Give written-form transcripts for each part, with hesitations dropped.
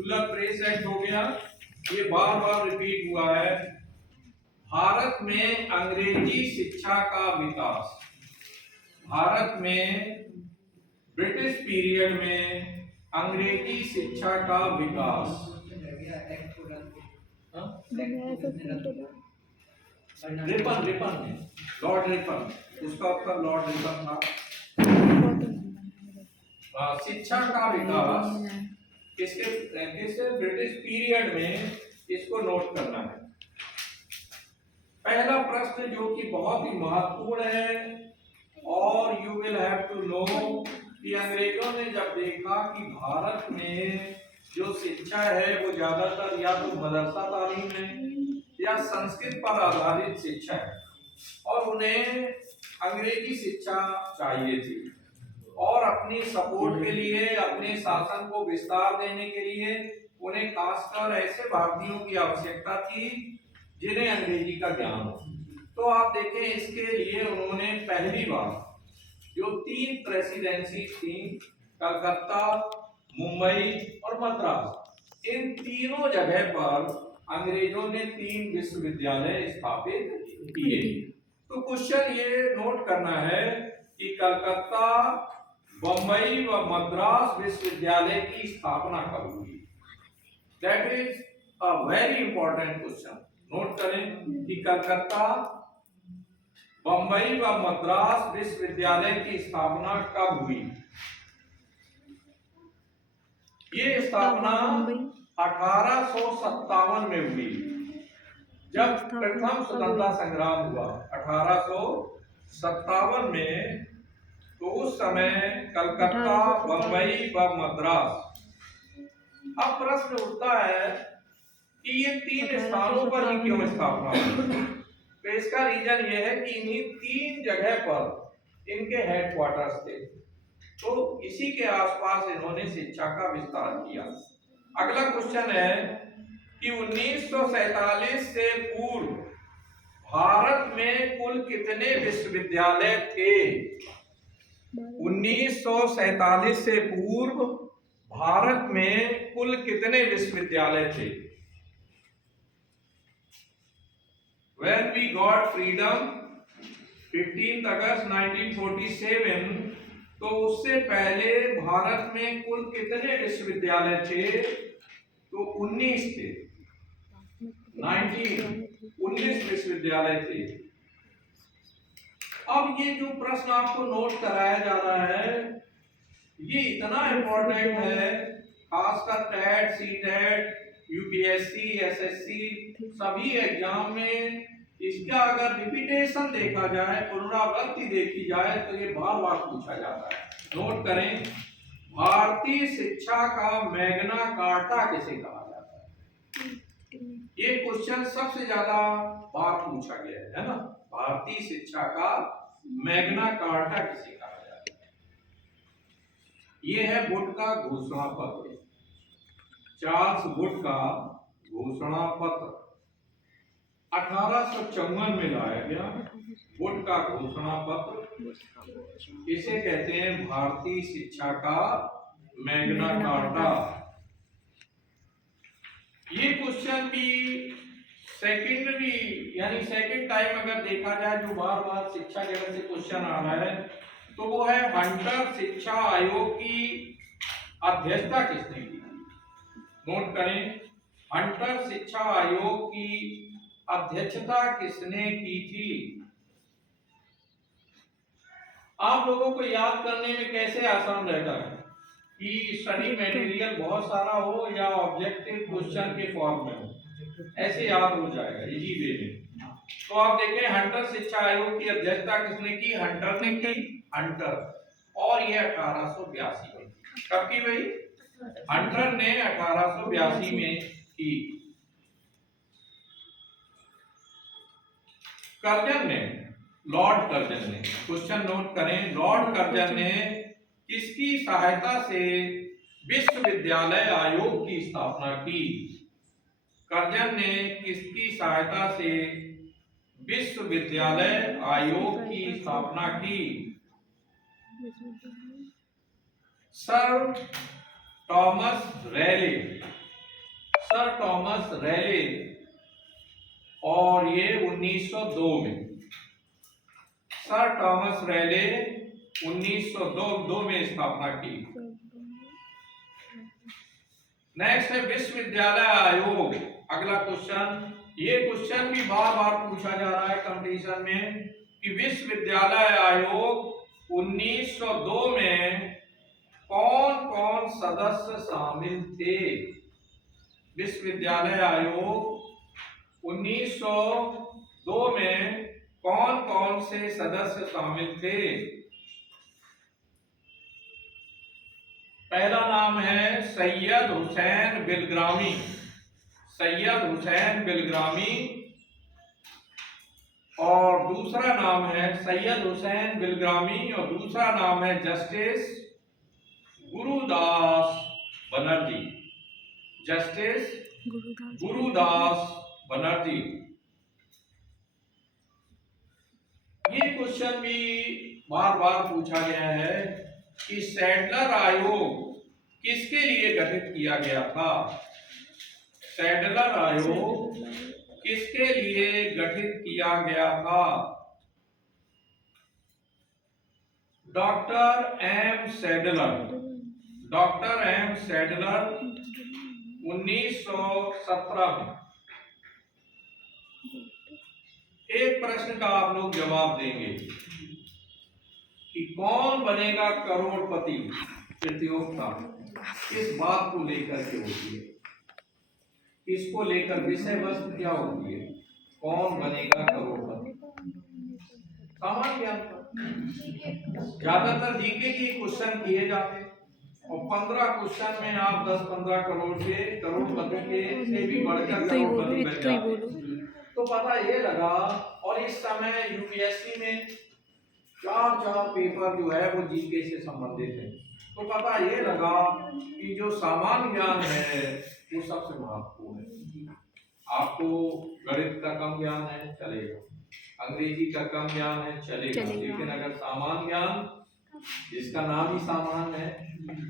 Rural press act हो गया, ये बार बार रिपीट हुआ है। भारत में अंग्रेजी शिक्षा का विकास, भारत में ब्रिटिश पीरियड में अंग्रेजी शिक्षा का विकास। रिपन लॉर्ड रिपन, उसका उत्तर लॉर्ड रिपन था। शिक्षा का विकास किसके ब्रिटिश पीरियड में, इसको नोट करना है। पहला प्रश्न जो कि बहुत ही महत्वपूर्ण है, और you will have to know कि अंग्रेजों ने जब देखा कि भारत में जो शिक्षा है वो ज्यादातर या तो मदरसा तालीम है या संस्कृत पर आधारित शिक्षा है, और उन्हें अंग्रेजी शिक्षा चाहिए थी, और अपनी सपोर्ट के लिए, अपने शासन को विस्तार देने के लिए उन्हें खासकर ऐसे भारतीयों की आवश्यकता थी जिन्हें अंग्रेजी का ज्ञान हो। तो आप देखें, इसके लिए उन्होंने पहली बार जो 3 प्रेसिडेंसी थी, कलकत्ता, मुंबई और मद्रास, इन तीनों जगह पर अंग्रेजों ने 3 विश्वविद्यालय स्थापित किए। तो क्वेश्चन ये नोट करना है कि कलकत्ता, बंबई व मद्रास विश्वविद्यालय की स्थापना कब हुई। That is a very important question. Note करें कि कलकत्ता, बंबई व मद्रास विश्वविद्यालय की स्थापना कब हुई। ये स्थापना 1857 में हुई, जब प्रथम स्वतंत्रता संग्राम हुआ 1857 में। तो उस समय कलकत्ता, बंबई व मद्रास। अब प्रश्न उठता है कि ये 3 स्थानों पर ही क्यों स्थापना हुई। तो इसका रीजन ये है कि इन्हीं 3 जगह पर इनके हेडक्वार्टर्स थे, तो इसी के आसपास इन्होंने शिक्षा का विस्तार किया। अगला क्वेश्चन है कि 1947 से पूर्व भारत में कुल कितने विश्वविद्यालय थे। 1947 से पूर्व भारत में कुल कितने विश्वविद्यालय थे। When we got freedom 15 अगस्त 1947, तो उससे पहले भारत में कुल कितने विश्वविद्यालय थे। तो 19 थे, 19 विश्वविद्यालय थे। अब ये जो प्रश्न आपको नोट कराया जा रहा है, ये इतना इम्पोर्टेंट है, खासकर टेट, सीटेट, यूपीएससी, एसएससी सभी एग्जाम में इसका अगर रिपीटेशन देखा जाए, पुनरावृत्ति देखी जाए, तो ये बार बार पूछा जाता है। नोट करें, भारतीय शिक्षा का मैग्ना कार्टा किसे कहा जाता है। ये क्वेश्चन सबसे ज्यादा बार पूछा गया है ना। भारतीय शिक्षा का मैग्ना कार्टा किसे कहा जाता है। ये है वुड का घोषणा पत्र, चार्ल्स वुड का घोषणा पत्र 1854 में लाया गया। वुड का घोषणा पत्र, इसे कहते हैं भारतीय शिक्षा का मैग्ना कार्टा। ये क्वेश्चन भी सेकेंडरी यानी सेकंड टाइम अगर देखा जाए जो बार बार शिक्षा जगत से क्वेश्चन आ रहा है, तो वो है हंटर शिक्षा आयोग की अध्यक्षता किसने की। नोट करें, हंटर शिक्षा आयोग की अध्यक्षता किसने की थी। आप लोगों को याद करने में कैसे आसान रहता है कि स्टडी मटेरियल बहुत सारा हो या ऑब्जेक्टिव क्वेश्चन के फॉर्म में हो, ऐसे याद हो जाएगा इजी वे में। तो आप देखें, हंटर शिक्षा आयोग की अध्यक्षता किसने की। हंटर ने की, हंटर, और ये 1882 में। कब की भाई। हंटर ने 1882 में की। कर्जन ने, लॉर्ड कर्जन ने, क्वेश्चन नोट करें, लॉर्ड कर्जन ने किसकी सहायता से विश्वविद्यालय आयोग की स्थापना की। कर्जन ने किसकी सहायता से विश्वविद्यालय आयोग की स्थापना की। Sir Thomas Raleigh, sir Thomas Raleigh, और ये 1902 में, सर थॉमस रैले 1902 में स्थापना की। नेक्स्ट है विश्वविद्यालय आयोग। अगला क्वेश्चन, ये क्वेश्चन भी बार बार पूछा जा रहा है कंपटीशन में कि विश्वविद्यालय आयोग 1902 में कौन कौन सदस्य शामिल थे। विश्वविद्यालय आयोग 1902 में कौन कौन से सदस्य शामिल थे। पहला नाम है सैयद हुसैन बिलग्रामी, सैयद हुसैन बिलग्रामी, और दूसरा नाम है सैयद हुसैन बिलग्रामी, और दूसरा नाम है जस्टिस गुरुदास बनर्जी, जस्टिस गुरुदास बनर्जी। ये क्वेश्चन भी बार बार पूछा गया है कि सैडलर आयोग किसके लिए गठित किया गया था। सैडलर आयोग किसके लिए गठित किया गया था। Doctor M Sadler, doctor M Sadler 1917 में। एक प्रश्न का आप लोग जवाब देंगे कि कौन बनेगा करोड़पति प्रतियोगिता किस बात को लेकर के होती है, किसको लेकर, विषय वस्तु क्या होती है, कौन बनेगा करोड़पति। सामान्य ज्ञान पर ज्यादातर जीके के क्वेश्चन किए जाते हैं और 15 क्वेश्चन में आप 10-15 करोड़ के करोड़पति के से भी बढ़कर करोड़पति बन जाते। तो पता ये लगा, और इस समय यूपीएससी में 4 पेपर जो है वो जीके से संबंधित है। तो पता ये लगा कि जो सामान्य ज्ञान है वो सबसे महत्वपूर्ण है। आपको गणित का कम ज्ञान है चलेगा, अंग्रेजी का कम ज्ञान है चलेगा, लेकिन अगर सामान्य ज्ञान, जिसका नाम ही सामान्य है,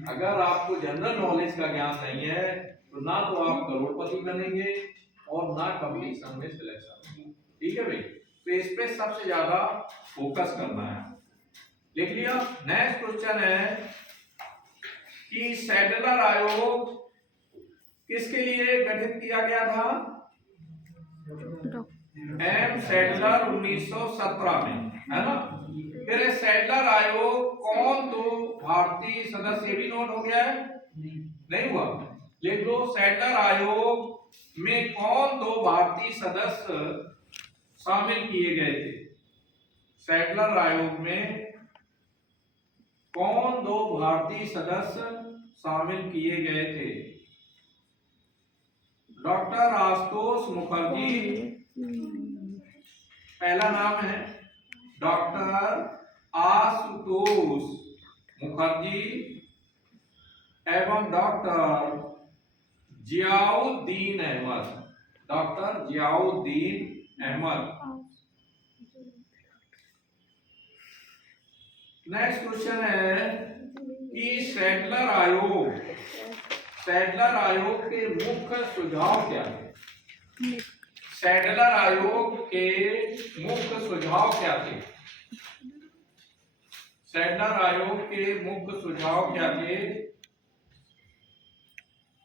अगर आपको जनरल नॉलेज का ज्ञान नहीं है तो ना तो आप करोड़पति बनेंगे और ना कंपटीशन में सिलेक्शन। ठीक है भाई, तो इस पे सबसे ज्यादा फोकस करना है। लिख लिया। नेक्स्ट क्वेश्चन है कि सैडलर आयोग किसके लिए गठित किया गया था। एम सैडलर 1917 में, है ना। फिर सैडलर आयोग कौन दो भारतीय सदस्य, भी नोट हो गया है, नहीं हुआ, लिख लो। सैडलर आयोग में कौन दो भारतीय सदस्य शामिल किए गए थे। सैडलर आयोग में कौन दो भारतीय सदस्य शामिल किए गए थे। डॉक्टर आशुतोष मुखर्जी, पहला नाम है डॉक्टर आशुतोष मुखर्जी, एवं doctor Ziauddin Ahmad, doctor Ziauddin Ahmad. Next question है कि सैडलर आयोग, सैडलर आयोग के मुख्य सुझाव क्या थे। सैडलर आयोग के मुख्य सुझाव क्या थे। सैडलर आयोग के मुख्य सुझाव क्या थे,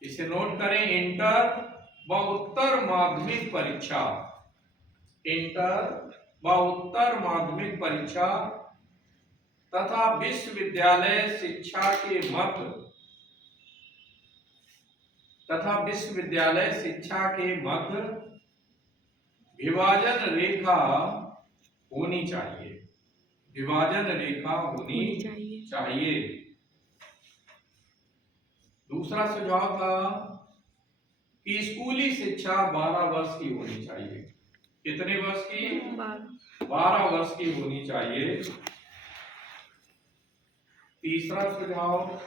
इसे नोट करें। इंटर व उत्तर माध्यमिक परीक्षा, इंटर व उत्तर माध्यमिक परीक्षा तथा विश्वविद्यालय शिक्षा के मध्य, तथा विश्वविद्यालय शिक्षा के मध्य विभाजन रेखा होनी चाहिए, विभाजन रेखा होनी चाहिए। दूसरा सुझाव था कि स्कूली शिक्षा 12 वर्ष की होनी चाहिए। कितने वर्ष की? 12 वर्ष की होनी चाहिए। तीसरा सुझाव,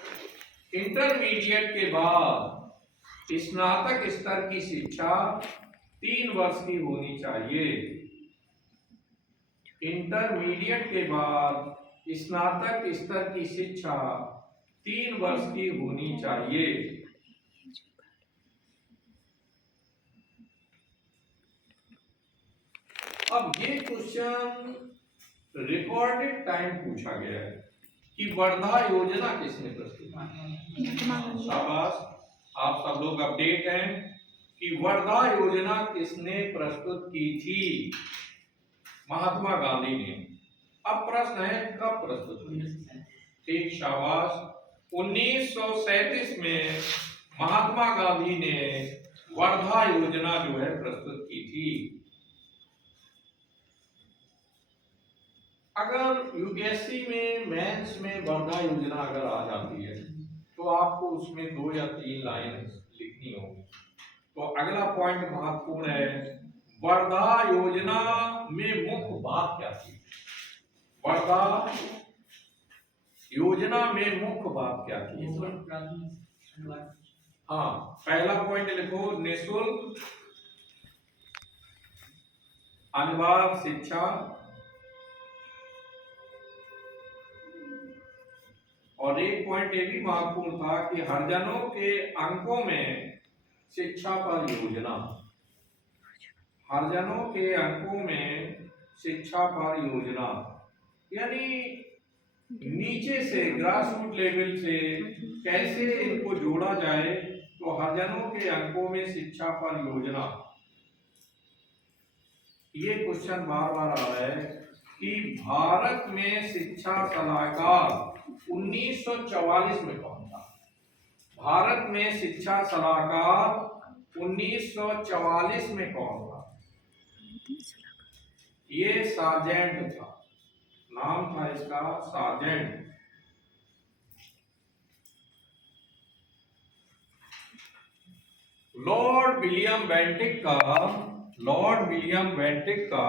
इंटरमीडिएट के बाद स्नातक स्तर की शिक्षा 3 वर्ष की होनी चाहिए। इंटरमीडिएट के बाद स्नातक स्तर की शिक्षा 3 वर्ष की होनी चाहिए। अब ये क्वेश्चन रिकॉर्डेड टाइम पूछा गया है कि वर्धा योजना किसने प्रस्तुत की। शाबाश, आप सब लोग अपडेट हैं कि वर्धा योजना किसने प्रस्तुत की थी? महात्मा गांधी ने। अब प्रश्न है कब प्रस्तुत की? ठीक, शाबाश, 1937 में महात्मा गांधी ने वर्धा योजना जो है प्रस्तुत की थी। अगर यूपीएससी में मेंस में वर्धा योजना अगर आ जाती है तो आपको उसमें 2 या 3 लाइन लिखनी होगी। तो अगला पॉइंट महत्वपूर्ण है, वर्धा योजना में मुख्य बात क्या थी? वर्धा योजना में मुख्य बात क्या थी? हाँ, पहला पॉइंट लिखो, निःशुल्क अनिवार्य शिक्षा और एक पॉइंट ये भी महत्वपूर्ण था कि हरिजनों के अंकों में शिक्षा पर योजना। हरिजनों के अंकों में शिक्षा पर योजना, यानी नीचे से ग्रास रूट लेवल से कैसे इनको जोड़ा जाए। तो हरिजनों के अंकों में शिक्षा पर योजना, ये क्वेश्चन बार बार आ रहा है कि भारत में शिक्षा सलाहकार 1944 में कौन था? भारत में शिक्षा सलाहकार 1944 में कौन था? ये सार्जेंट था, नाम था इसका सार्जेंट। लॉर्ड विलियम बेंटिक का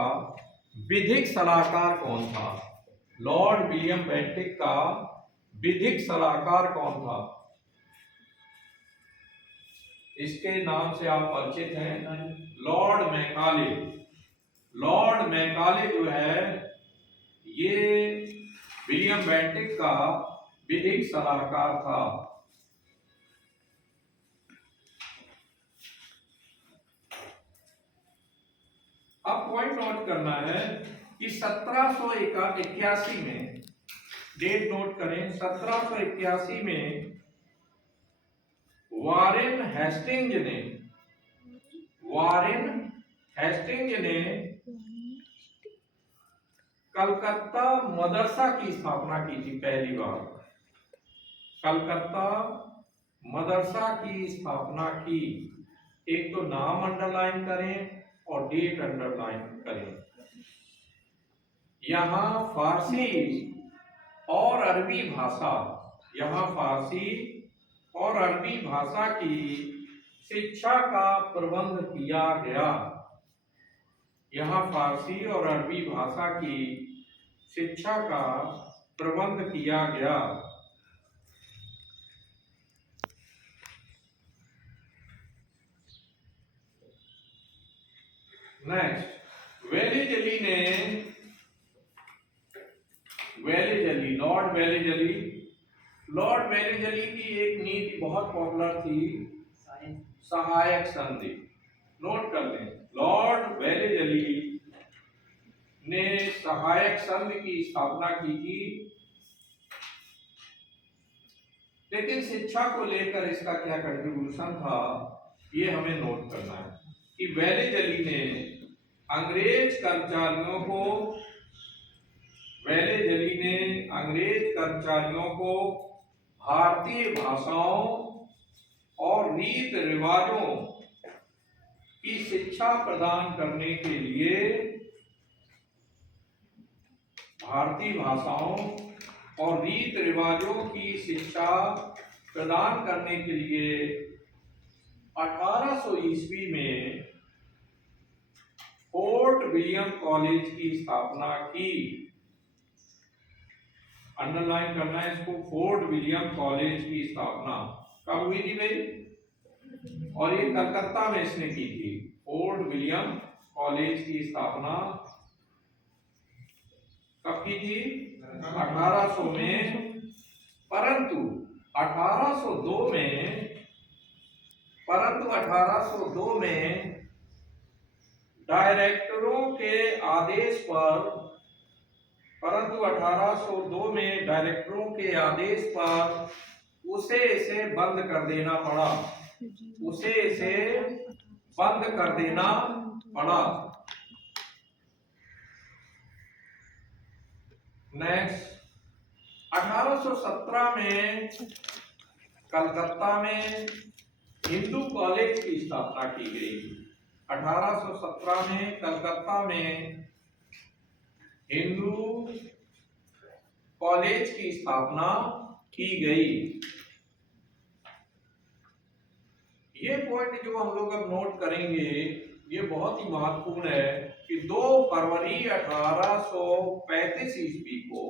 विधिक सलाहकार कौन था? लॉर्ड विलियम बेंटिक का विधिक सलाहकार कौन था? इसके नाम से आप परिचित हैं, लॉर्ड मैकाले। लॉर्ड मैकाले जो है ये विलियम बेंटिक का विधिक सलाहकार था। अब पॉइंट नोट करना है कि 1781 में, डेट नोट करें, 1781 में वारेन हेस्टिंग्स ने कलकत्ता मदरसा की स्थापना की थी पहली बार। कलकत्ता मदरसा की स्थापना की। एक तो नाम अंडरलाइन करें और डेट अंडरलाइन करें। यहां फारसी और अरबी भाषा, यहां फारसी और अरबी भाषा की शिक्षा का प्रबंध किया गया। यहां फारसी और अरबी भाषा की शिक्षा का प्रबंध किया गया। नेक्स्ट, लॉर्ड वेलेजली की एक नीति बहुत पॉपुलर थी, सहायक संधि। नोट कर लें, लॉर्ड वेलेजली ने सहायक संघ की स्थापना की थी। लेकिन शिक्षा को लेकर इसका क्या कंट्रीब्यूशन था, ये हमें नोट करना है कि वेलेजली ने अंग्रेज कर्मचारियों को भारतीय भाषाओं और रीत रिवाजों की शिक्षा प्रदान करने के लिए, भारतीय भाषाओं और रीत रिवाजों की शिक्षा प्रदान करने के लिए 1800 ईस्वी में फोर्ट विलियम कॉलेज की स्थापना की। अंडरलाइन करना है इसको, फोर्ट विलियम कॉलेज की स्थापना कब हुई थी भाई? और ये कलकत्ता में इसने की थी। फोर्ट विलियम कॉलेज की स्थापना कब की थी? 1800 में। परंतु 1802 में डायरेक्टरों के आदेश पर, परंतु 1802 में डायरेक्टरों के आदेश पर उसे इसे बंद कर देना पड़ा, उसे इसे बंद कर देना पड़ा। नेक्स्ट, 1817 में कलकत्ता में हिंदू कॉलेज की स्थापना की गई। 1817 में कलकत्ता में हिंदू कॉलेज की स्थापना की गई। ये पॉइंट जो हम लोग अब नोट करेंगे ये बहुत ही महत्वपूर्ण है कि 2 फरवरी 1835 ईस्वी को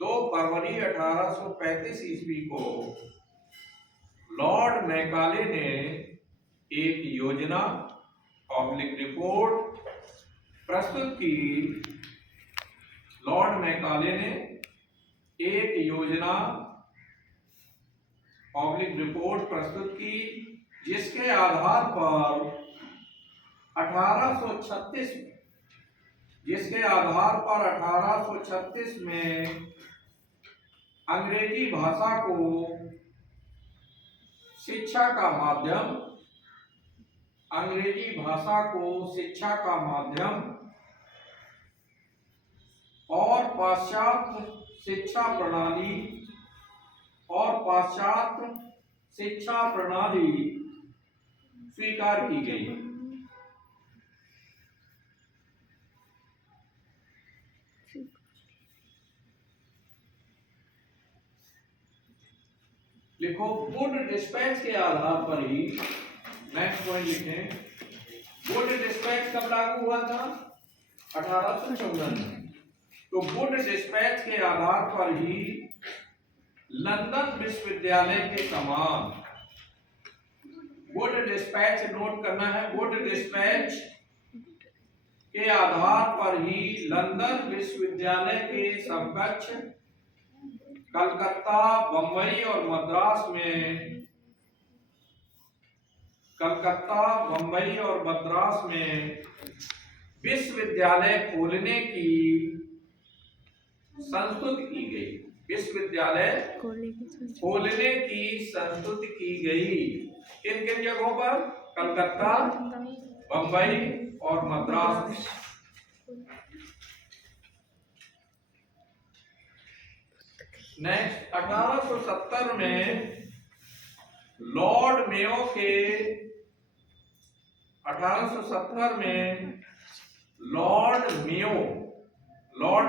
2 फरवरी 1835 ईस्वी को लॉर्ड मैकाले ने एक योजना, पब्लिक रिपोर्ट प्रस्तुत की। लॉर्ड मैकाले ने एक योजना, पब्लिक रिपोर्ट प्रस्तुत की, जिसके आधार पर 1836 में अंग्रेजी भाषा को शिक्षा का माध्यम, अंग्रेजी भाषा को शिक्षा का माध्यम और पाश्चात्य शिक्षा प्रणाली स्वीकार की गई। लिखो, वुड डिस्पैच के आधार पर ही, नेक्स्ट पॉइंट लिखें, वुड डिस्पैच कब लागू हुआ था? 1854 में। तो वुड डिस्पैच के आधार पर ही लंदन विश्वविद्यालय के समान, वुड डिस्पैच नोट करना है, वुड डिस्पैच के आधार पर ही लंदन विश्वविद्यालय के समकक्ष कलकत्ता, बंबई और मद्रास में विश्वविद्यालय खोलने की संस्तुति की गई। विश्वविद्यालय खोलने की संस्तुति की गई। किन किन जगहों पर? कलकत्ता, बंबई और मद्रास में। नेक्स्ट, 1870 में लॉर्ड मेयो के 1870 में लॉर्ड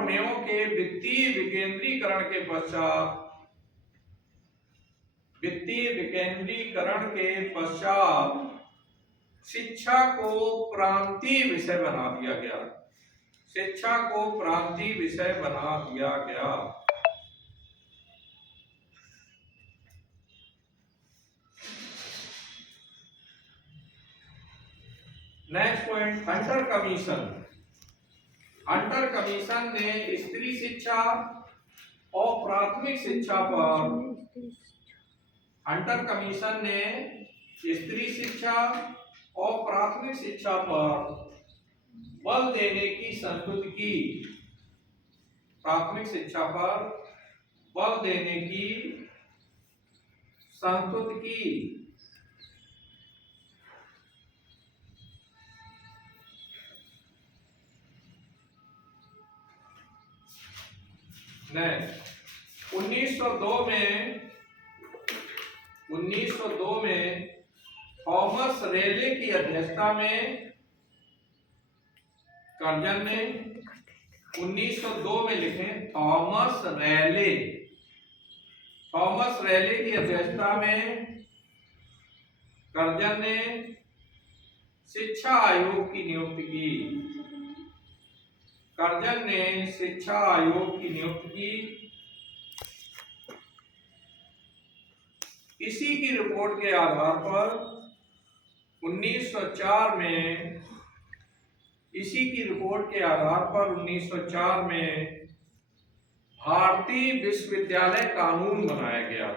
मेयो के वित्तीय विकेंद्रीकरण के पश्चात शिक्षा को प्रांतीय विषय बना दिया गया। शिक्षा को प्रांतीय विषय बना दिया गया। Next point, Hunter commission. Hunter commission ने स्त्री शिक्षा और प्राथमिक शिक्षा पर, हंटर कमीशन ने स्त्री शिक्षा और प्राथमिक शिक्षा पर बल देने की संस्तुति की। प्राथमिक शिक्षा पर बल देने की संस्तुति की। नेक्स्ट, 1902 में थॉमस रेले की अध्यक्षता में कर्जन ने, 1902 में लिखें, थॉमस रेले की अध्यक्षता में कर्जन ने शिक्षा आयोग की नियुक्ति की। कर्जन ने शिक्षा आयोग की नियुक्ति की। इसी की रिपोर्ट के आधार पर 1904 में भारतीय विश्वविद्यालय कानून बनाया गया।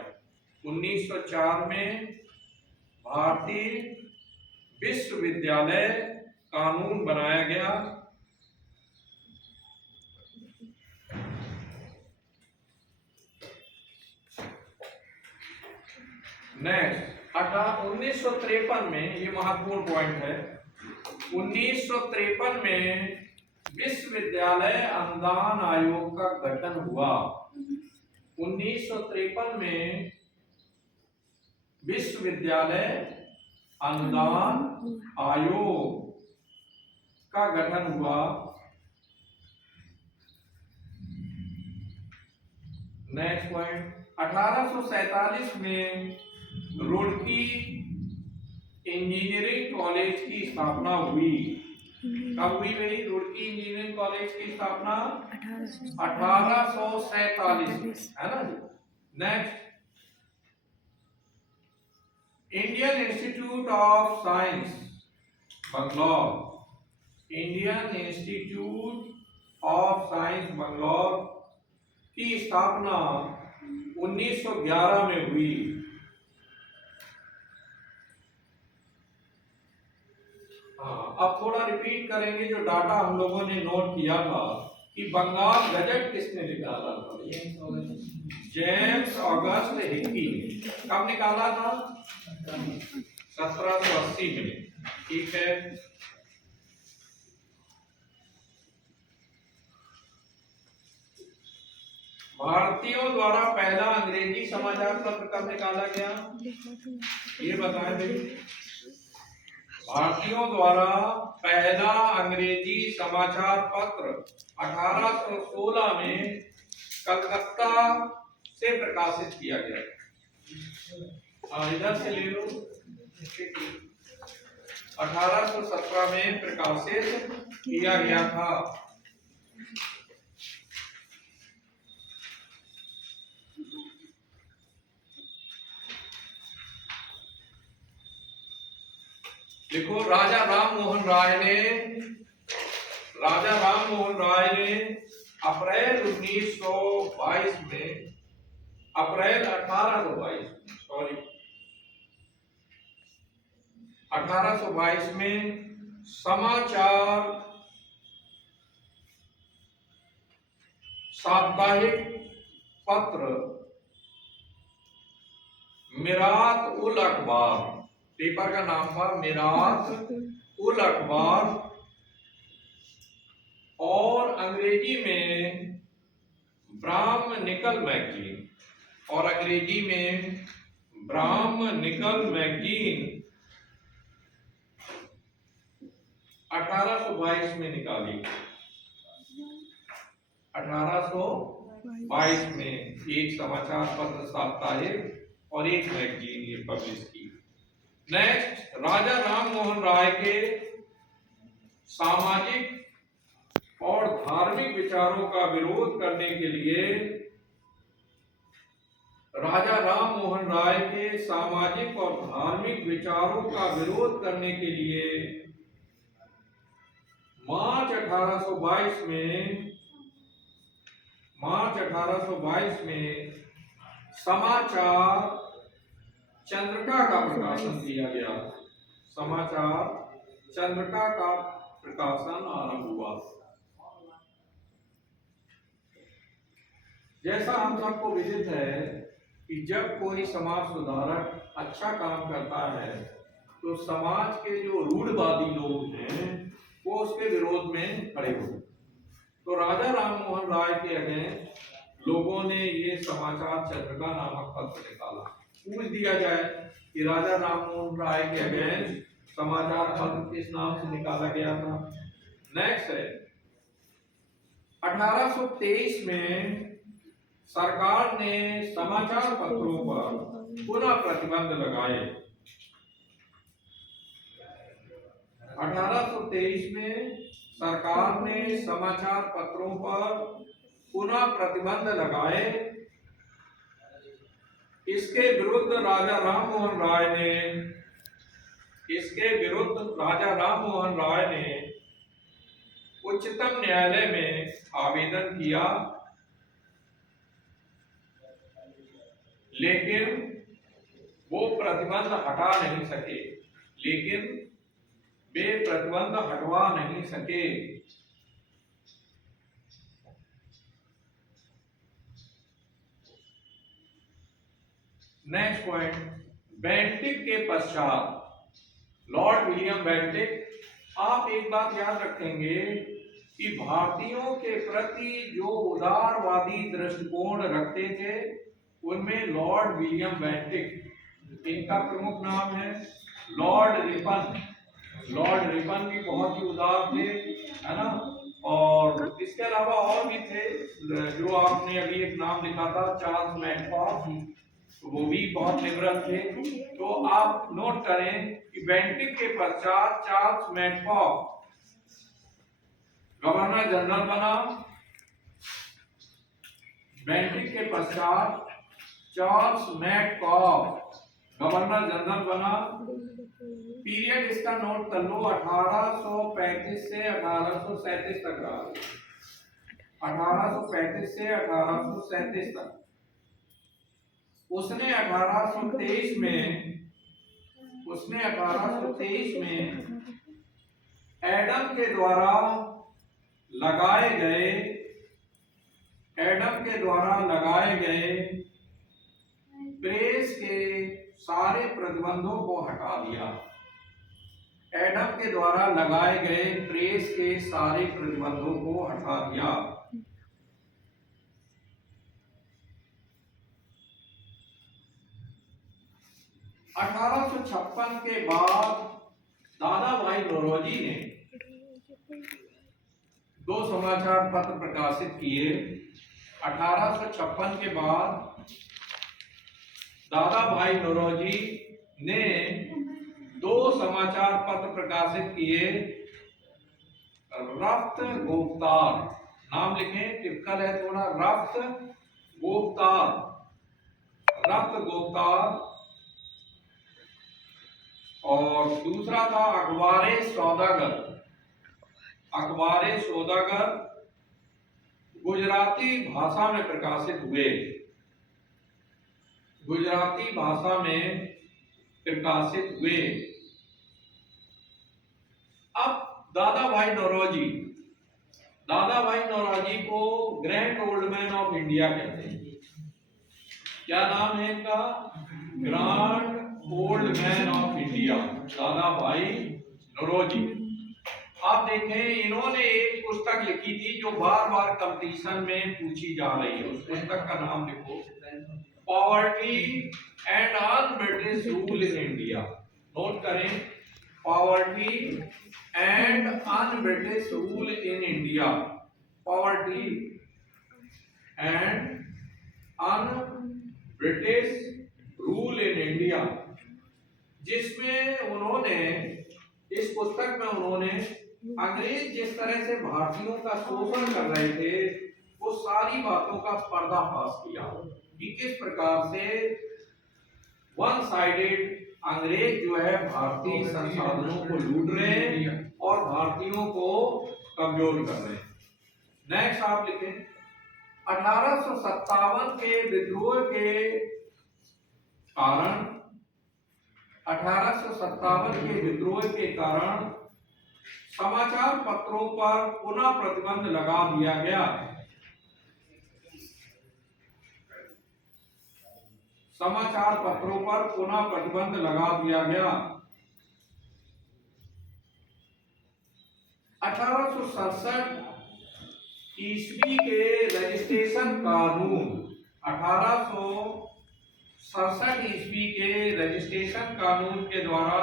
1904 में भारतीय विश्वविद्यालय कानून बनाया गया। नेक्स्ट 1953 में, ये महत्वपूर्ण पॉइंट है, 1953 में विश्वविद्यालय अनुदान आयोग का गठन हुआ। 1953 में विश्वविद्यालय अनुदान आयोग का गठन हुआ। नेक्स्ट पॉइंट, 1847 में रुड़की इंजीनियरिंग कॉलेज की स्थापना हुई। कब हुई भाई रुड़की इंजीनियरिंग कॉलेज की स्थापना? 1847, है ना। Next, Indian institute of science Bangalore, Indian institute of science Bangalore की स्थापना 1911 में हुई। हाँ, अब थोड़ा रिपीट करेंगे जो डाटा हम लोगों ने नोट किया था कि बंगाल गजट किसने निकाला था? जेम्स ऑगस्ट हिक्की ने। कब निकाला था? 1780 में। ठीक है। भारतीयों द्वारा पहला अंग्रेजी समाचार पत्र कब निकाला गया? ये बताएं भाई। भारतीयों द्वारा पहला अंग्रेजी समाचार पत्र 1816 में कलकत्ता से प्रकाशित किया गया। इधर से ले लो। 1817 में प्रकाशित किया गया था। देखो, राजा राम मोहन राय ने अप्रैल 1922 में, अप्रैल 1822 में समाचार साप्ताहिक पत्र मिरात उल अखबार, पेपर का नाम था मिरात उल अखबार, और अंग्रेजी में ब्राह्मनिकल मैगजीन, 1822 में निकाली। 1822 में एक समाचार पत्र साप्ताहिक और एक मैगजीन ये पब्लिश की। नेक्स्ट, राजा राम मोहन राय के सामाजिक और धार्मिक विचारों का विरोध करने के लिए, राजा राम मोहन राय के सामाजिक और धार्मिक विचारों का विरोध करने के लिए मार्च 1822 में समाचार चंद्रिका का प्रकाशन किया गया। समाचार चंद्रिका का प्रकाशन आरंभ हुआ। जैसा हम सबको विदित है कि जब कोई समाज सुधारक अच्छा काम करता है तो समाज के जो रूढ़वादी लोग हैं वो उसके विरोध में खड़े हुए। तो राजा राम मोहन राय के अगेंस्ट लोगों ने ये समाचार चंद्रिका नामक पत्र निकाला। पूछ दिया जाए कि राजा राम मोहन राय के अगेंस्ट समाचार पत्र किस नाम से निकाला गया था? नेक्स्ट है, 1823 में सरकार ने समाचार पत्रों पर पुनः प्रतिबंध लगाए। 1823 में सरकार ने समाचार पत्रों पर पुनः प्रतिबंध लगाए। इसके विरुद्ध राजा राम मोहन राय ने उच्चतम न्यायालय में आवेदन किया, लेकिन वो प्रतिबंध हटा नहीं सके। लेकिन वे प्रतिबंध हटवा नहीं सके। नेक्स्ट पॉइंट, बेंटिक के पश्चात लॉर्ड विलियम बेंटिक। आप एक बात याद रखेंगे कि भारतीयों के प्रति जो उदारवादी दृष्टिकोण रखते थे उनमें लॉर्ड विलियम बेंटिक इनका प्रमुख नाम है। लॉर्ड रिपन, लॉर्ड रिपन भी बहुत ही उदार थे, है ना। और इसके अलावा और भी थे, जो आपने अभी एक नाम लिखा था चार्ल्स मैकॉफ, वो भी बहुत लिबरल थे। तो आप नोट करें कि बेंटिक के पश्चात चार्ल्स मैकॉफ गवर्नर जनरल बना। बेंटिक के पश्चात चार्ल्स मैकॉफ गवर्नर जनरल बना। पीरियड इसका नोट कर लो, 1835 से 1837 तक रहा। 1835 से 1837 तक। उसने 1823 में एडम के द्वारा लगाए गए प्रेस के सारे प्रतिबंधों को हटा दिया। एडम के द्वारा लगाए गए प्रेस के सारे प्रतिबंधों को हटा दिया। (1856) के बाद दादा भाई नौरोजी ने 2 समाचार पत्र प्रकाशित किए। 1856 के बाद दादा भाई नौरोजी ने 2 समाचार पत्र प्रकाशित किए। रफ्त गुफ्तार, नाम लिखें, टिपिकल है थोड़ा, रफ्त गुफ्तार। और दूसरा था अखबारे सौदागर, गुजराती भाषा में प्रकाशित हुए। अब दादा भाई नौरोजी को grand old man of India कहते हैं। क्या नाम है इनका? Grand old man of India, दादा भाई नौरोजी। आप देखें, इन्होंने एक पुस्तक लिखी थी जो बार बार कंपटीशन में पूछी जा रही है। उस पुस्तक का नाम लिखो, poverty and un-British rule in India. Note करें, poverty and un-British rule in India. Poverty and un-British rule in India, जिसमें उन्होंने, इस पुस्तक में उन्होंने अंग्रेज जिस तरह से भारतीयों का शोषण कर रहे थे वो सारी बातों का पर्दाफाश किया कि किस प्रकार से वन साइडेड अंग्रेज जो है भारतीय संसाधनों को लूट रहे हैं और भारतीयों को कमजोर कर रहे हैं। नेक्स्ट आप लिखें, 1857 के विद्रोह के कारण 1857 के विद्रोह के कारण समाचार पत्रों पर पुनः प्रतिबंध लगा दिया गया। समाचार पत्रों पर पुनः प्रतिबंध लगा दिया गया। 1867 ईस्वी के रजिस्ट्रेशन कानून, 1867 ईस्वी के रजिस्ट्रेशन कानून के द्वारा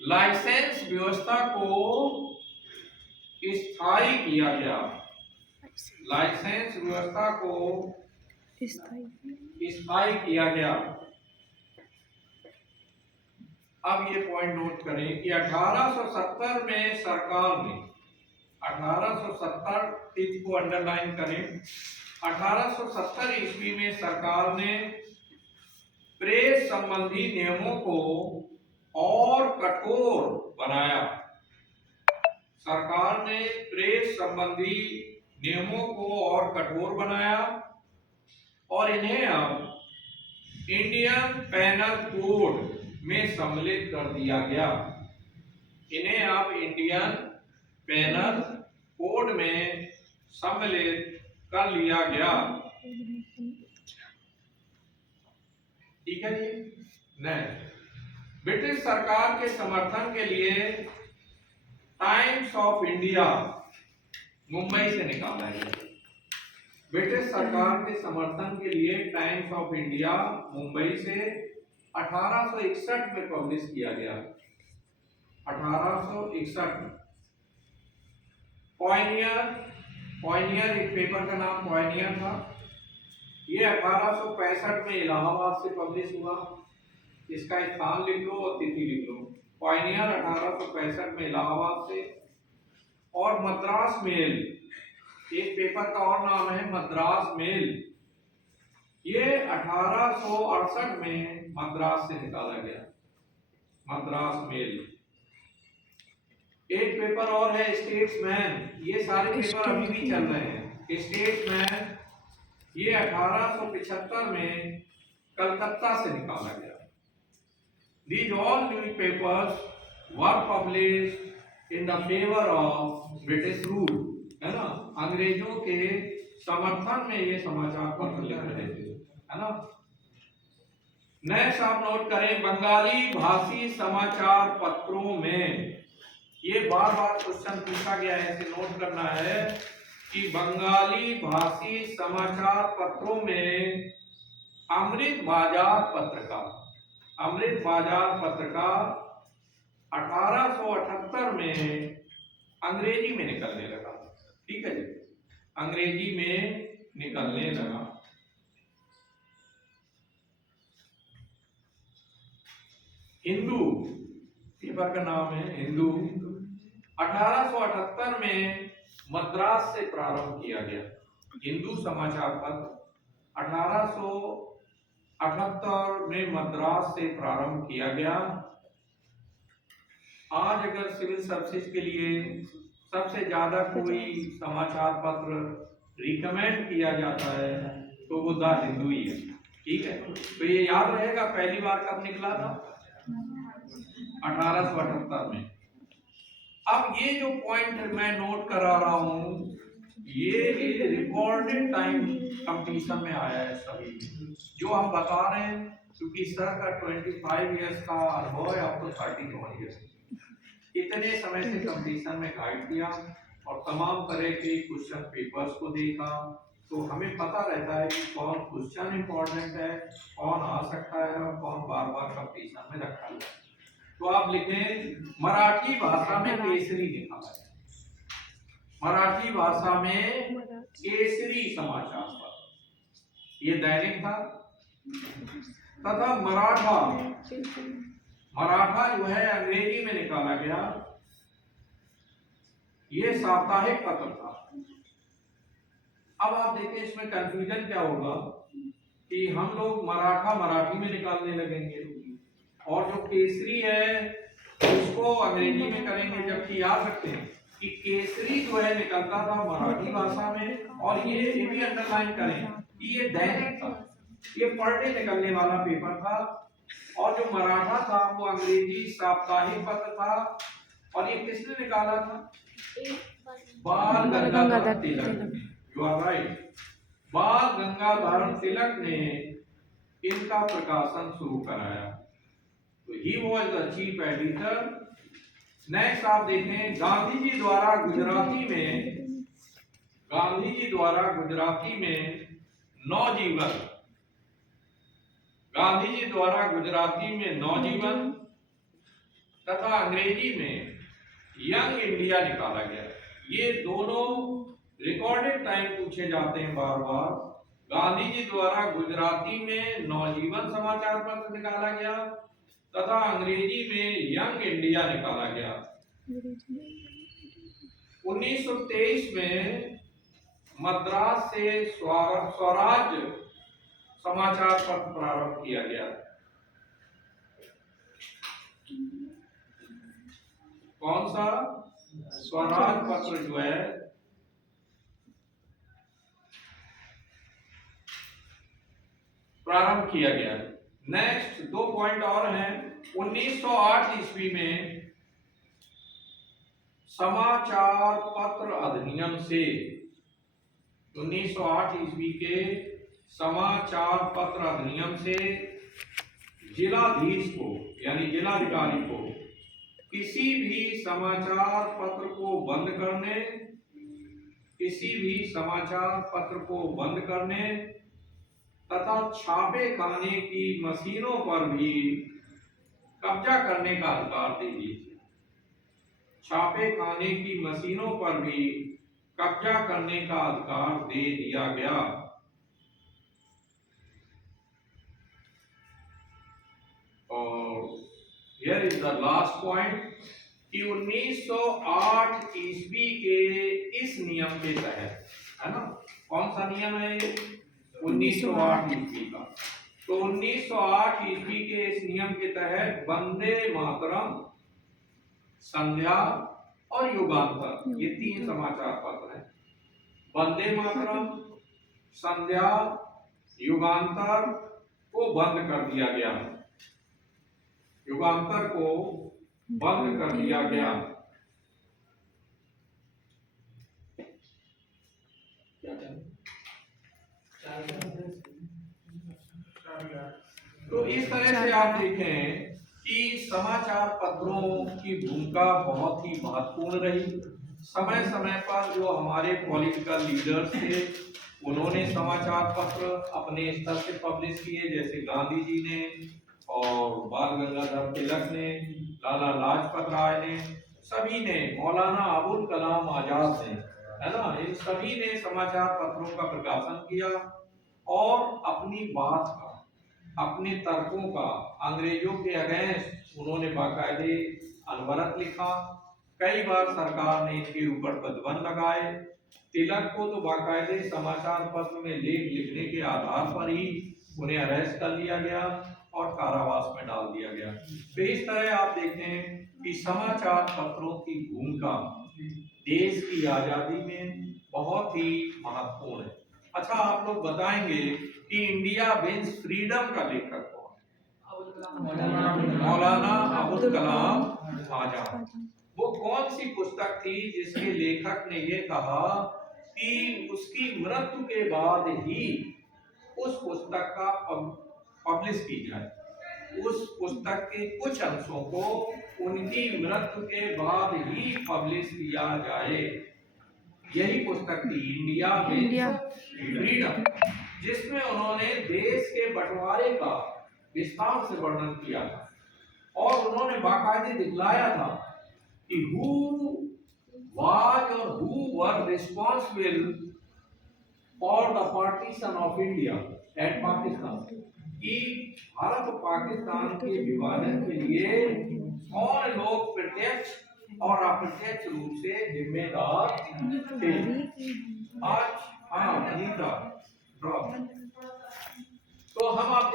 लाइसेंस व्यवस्था को स्थायी किया गया। लाइसेंस व्यवस्था को स्थायी किया गया। अब ये पॉइंट नोट करें कि 1870 में सरकार ने, 1870 तिथि को अंडरलाइन करें, 1870 ईस्वी में सरकार ने प्रेस संबंधी नियमों को और कठोर बनाया। सरकार ने प्रेस संबंधी नियमों को और कठोर बनाया और इन्हें अब इंडियन पेनल कोड में सम्मिलित कर दिया गया। इन्हें अब इंडियन पेनल कोड में सम्मिलित कर लिया गया। ठीक है जी। नेक्स्ट, ब्रिटिश सरकार के समर्थन के लिए टाइम्स ऑफ इंडिया मुंबई से निकाला गया। ब्रिटिश सरकार के समर्थन के लिए टाइम्स ऑफ इंडिया मुंबई से 1861 में पब्लिश किया गया। 1861 में पॉइनियर एक पेपर का नाम पॉइनियर था। ये 1865 में इलाहाबाद से पब्लिश हुआ। इसका स्थान लिख लो और तिथि लिख लो। पॉइनियर 1865 में इलाहाबाद से। और मद्रास मेल, एक पेपर का और नाम है मद्रास मेल, ये 1868 में मद्रास से निकाला गया। मद्रास मेल। एक पेपर और है स्टेट्समैन, ये सारे पेपर अभी भी चल रहे हैं। स्टेट्समैन ये 1875 में कलकत्ता से निकाला गया। These all newspapers were published in the favor of British rule, है ना। अंग्रेजों के समर्थन में ये समाचार पत्र लिख रहे थे, है ना। नेक्स्ट आप नोट करें, बंगाली भाषी समाचार पत्रों में, ये बार बार क्वेश्चन पूछा गया है, इसे नोट करना है कि बंगाली भाषी समाचार पत्रों में अमृत बाजार पत्र का 1878 में अंग्रेजी में निकलने लगा। ठीक है जी, अंग्रेजी में निकलने लगा। हिंदू पेपर का नाम है हिंदू। 1878 में मद्रास से प्रारंभ किया गया। हिंदू समाचार पत्र 1878 में मद्रास से प्रारंभ किया गया। आज अगर सिविल सर्विसेज के लिए सबसे ज्यादा कोई समाचार पत्र रिकमेंड किया जाता है तो वो द हिंदू ही है। ठीक है, तो ये याद रहेगा पहली बार कब निकला था, 1878 में। अब ये जो पॉइंट मैं नोट करा रहा हूं, ये रिकॉर्डेड टाइम कंपटीशन में आया है सभी जो हम बता रहे हैं, क्योंकि सर का 25 इयर्स का अनुभव है, अब तो 31 इयर्स। इतने समय से कंपटीशन में गाइड किया और तमाम तरह के क्वेश्चन पेपर्स को देखा, तो हमें पता रहता है कि कौन क्वेश्चन इंपॉर्टेंट है, कौन आ सकता है और कौन बार बार कंपटीशन में रखा हुआ है। तो आप लिखें मराठी भाषा में केसरी निकाला है। मराठी भाषा में केसरी समाचार पत्र, ये दैनिक था। तथा मराठा जो है अंग्रेजी में निकाला गया, ये साप्ताहिक पत्र था। अब आप देखिए इसमें कंफ्यूजन क्या होगा कि हम लोग मराठी में निकालने लगेंगे और जो केसरी है उसको अंग्रेजी में करेंगे, जबकि याद रखते हैं कि केसरी जो है निकलता था मराठी भाषा में। और ये भी अंडरलाइन करें कि ये दैनिक था, ये पर डे निकलने वाला पेपर था। और जो मराठा था वो अंग्रेजी साप्ताहिक पत्र था। और ये किसने निकाला था, बाल Gangadhar Tilak. You are right, बाल गंगाधर तिलक ने इनका प्रकाशन शुरू कराया। तो he was the chief editor. Next आप देखें, गांधी जी द्वारा गुजराती में नवजीवन, गांधी जी द्वारा गुजराती में नवजीवन तथा अंग्रेजी में यंग इंडिया निकाला गया। ये दोनों रिकॉर्डेड टाइम पूछे जाते हैं बार बार। गांधी जी द्वारा गुजराती में नवजीवन समाचार पत्र निकाला गया तथा अंग्रेजी में यंग इंडिया निकाला गया। 1923 में मद्रास से स्वराज समाचार पत्र प्रारंभ किया गया। कौन सा, स्वराज पत्र जो है प्रारंभ किया गया। नेक्स्ट 2 पॉइंट और हैं। 1908 ईस्वी में समाचार पत्र अधिनियम से 1908 ईस्वी के समाचार पत्र अधिनियम से जिलाधीश को यानी जिलाधिकारी को किसी भी समाचार पत्र को बंद करने, किसी भी समाचार पत्र को बंद करने तथा छापे खाने की मशीनों पर भी कब्जा करने का अधिकार दे दिए। छापे खाने की मशीनों पर भी कब्जा करने का अधिकार दे दिया गया। और here is the last point कि 1908 ईस्वी के इस नियम के तहत, है ना, कौन सा नियम है ये? 1908 ईस्वी का। तो 1908 ईस्वी के इस नियम के तहत वंदे मातरम, संध्या और युगांतर, ये 3 समाचार पत्र हैं। वंदे मातरम, संध्या, युगांतर को बंद कर दिया गया। युगांतर को बंद कर दिया गया। तो इस तरह से आप देखें कि समाचार पत्रों की भूमिका बहुत ही महत्वपूर्ण रही। समय समय पर जो हमारे पॉलिटिकल लीडर्स थे उन्होंने समाचार पत्र अपने स्तर से पब्लिश किए, जैसे गांधी जी ने और बाल गंगाधर तिलक ने, लाला लाजपत राय ने, सभी ने, मौलाना अबुल कलाम आजाद ने, है ना, इन सभी ने समाचार पत्रों का प्रकाशन किया और अपनी बात का, अपने तर्कों का अंग्रेजों के अगेंस्ट उन्होंने बाकायदे अनवरत लिखा। कई बार सरकार ने इनके ऊपर प्रतिबंध लगाए। तिलक को तो बाकायदे समाचार पत्र में लेख लिखने के आधार पर ही उन्हें अरेस्ट कर लिया गया और कारावास में डाल दिया गया। तो इस तरह आप देखें कि समाचार पत्रों की भूमिका देश की आजादी में बहुत ही महत्वपूर्ण है। अच्छा, आप लोग बताएंगे कि इंडिया विंस फ्रीडम का लेखक कौन? मौलाना अबुल कलाम आजाद। वो कौन सी पुस्तक थी जिसके लेखक ने ये कहा कि उसकी मृत्यु के बाद ही उस पुस्तक का पब्लिश की जाए, उस पुस्तक के कुछ अंशों को उनकी मृत्यु के बाद ही पब्लिश किया जाए? यही पुस्तक थी इंडिया विंस फ्रीडम, जिसमें उन्होंने देश के बंटवारे का विस्तार से वर्णन किया था और उन्होंने बाकायदे दिखलाया था कि हु वाज और who were responsible for the partition of India and Pakistan, कि भारत और पाकिस्तान के विभाजन के लिए कौन लोग प्रत्यक्ष और अप्रत्यक्ष रूप से जिम्मेदार थे। आज हाँ, तो हम आप